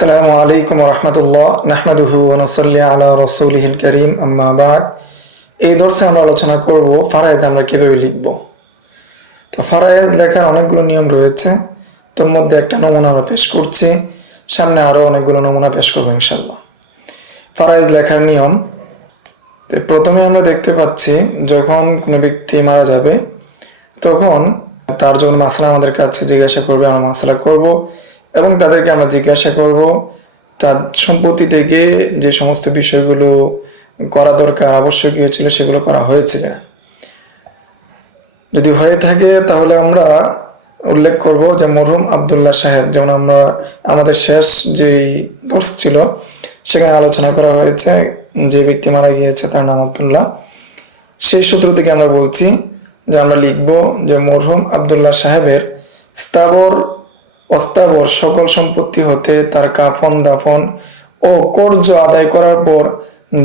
আসসালামু আলাইকুম ওয়া রাহমাতুল্লাহ নাহমাদুহু ওয়া নুসাল্লি আলা রাসূলিহিল কারীম আম্মা বাদ। এই দর্শে আমরা আলোচনা করব ফারায়েজ আমরা কিভাবে লিখব। তো ফারায়েজ লেখার অনেকগুলো নিয়ম রয়েছে, তোর মধ্যে একটা নমুনা আমরা পেশ করছি, সামনে আরো অনেকগুলো নমুনা পেশ করব ইনশাআল্লাহ। ফারায়েজ লেখার নিয়ম, তো প্রথমে আমরা দেখতে পাচ্ছি যখন কোনো ব্যক্তি মারা যাবে তখন তার যখন মাসলা আমাদের কাছে জিজ্ঞাসা করবে, আমরা মাসলা করব এবং তাদেরকে আমরা জিজ্ঞাসা করব তার সম্পত্তি থেকে যে সমস্ত বিষয়গুলো করা দরকার আবশ্যকীয় ছিল সেগুলো করা হয়েছে কিনা। যদি হয়ে থাকে তাহলে আমরা উল্লেখ করব যে মরহুম আব্দুল্লাহ সাহেব, যেমন আমরা আমাদের শেষ যেই দর্স ছিল সেখানে আলোচনা করা হয়েছে যে ব্যক্তি মারা গিয়েছে তার নাম আব্দুল্লাহ, সেই সূত্র থেকে আমরা বলছি যে আমরা লিখব যে মরহুম আব্দুল্লাহ সাহেবের স্থাবর অস্থাবর সকল সম্পত্তি হতে তার কাফন দাফন ও কর্জ আদায় করার পর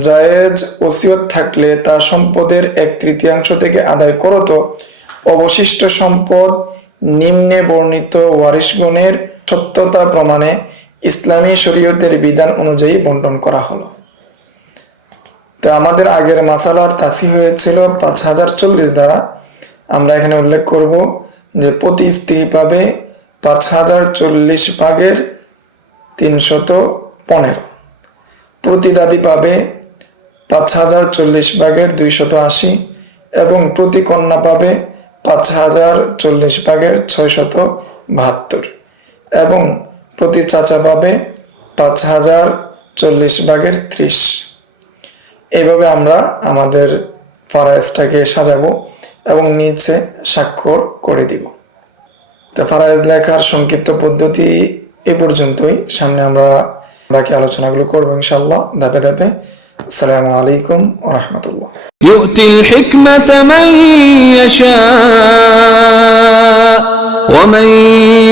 জায়েজ ওসিয়ত থাকলে তা সম্পদের 1/3 থেকে আদায় করত। অবশিষ্ট সম্পদ নিম্নে বর্ণিত ওয়ারিশগণের সত্যতা প্রমাণে ইসলামী শরীয়তের বিধান অনুযায়ী বন্টন করা হলো। তো আমাদের আগের মাসালার তাসি হয়েছিল 5040 দ্বারা। আমরা এখানে উল্লেখ করব যে প্রতি স্ত্রী পাবে 5040 ভাগের 315, প্রতি দাদি পাবে 5040 ভাগের 280 এবং প্রতি কন্যা পাবে 5040 ভাগের 672 এবং প্রতি চাচা পাবে 5040 ভাগের 30। এইভাবে আমরা আমাদের ফারায়েজটাকে সাজাবো এবং নিচে স্বাক্ষর করে দিব। তো ফারায়েজ লেখার সংক্ষিপ্ত পদ্ধতি এ পর্যন্তই, সামনে আমরা বাকি আলোচনাগুলো করবো ইনশাআল্লাহ ধাপে ধাপে। আসসালামু আলাইকুম ওয়া রাহমাতুল্লাহ। ইউতিল হিকমাতা মান ইয়াশা ওয়া মান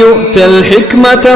ইউতাল হিকমাতা